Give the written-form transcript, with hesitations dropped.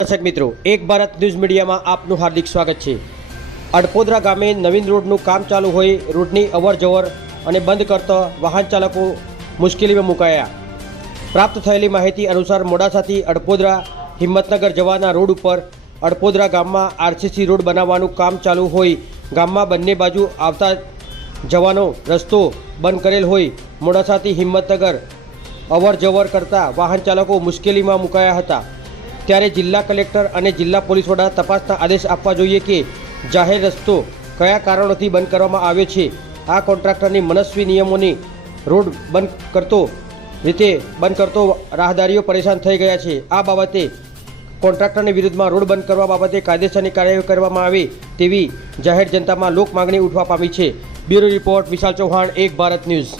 દર્શક મિત્રો, એક ભારત ન્યૂઝ મીડિયામાં આપનું હાર્દિક સ્વાગત છે। અડપોદરા ગામે નવીન રોડનું કામ ચાલુ હોય રોડની અવરજવર અને બંધ કરતા વાહન ચાલકો મુશ્કેલીમાં મુકાયા। પ્રાપ્ત થયેલી માહિતી અનુસાર મોડાસાથી અડપોદરા હિંમતનગર જવાના રોડ ઉપર અડપોદરા ગામમાં આરસીસી રોડ બનાવવાનું કામ ચાલુ હોય ગામમાં બંને બાજુ આવતા જવાનો રસ્તો બંધ કરેલ હોય મોડાસાથી હિંમતનગર અવરજવર કરતા વાહન ચાલકો મુશ્કેલીમાં મુકાયા હતા। ત્યારે જિલ્લા કલેક્ટર અને જિલ્લા પોલીસ વડા તપાસના આદેશ આપવા જોઈએ કે જાહેર રસ્તો કયા કારણોથી બંધ કરવામાં આવ્યો છે। આ કોન્ટ્રાક્ટરની મનસ્વી નિયમોની રોડ બંધ કરતો રાહદારીઓ પરેશાન થઈ ગયા છે। આ બાબતે કોન્ટ્રાક્ટરની વિરુદ્ધમાં રોડ બંધ કરવા બાબતે કાયદેસરની કાર્યવાહી કરવામાં આવે તેવી જાહેર જનતામાં લોક માંગણી ઉઠવા પામી છે। બ્યુરો રિપોર્ટ વિશાલ ચૌહાણ, એક ભારત ન્યૂઝ।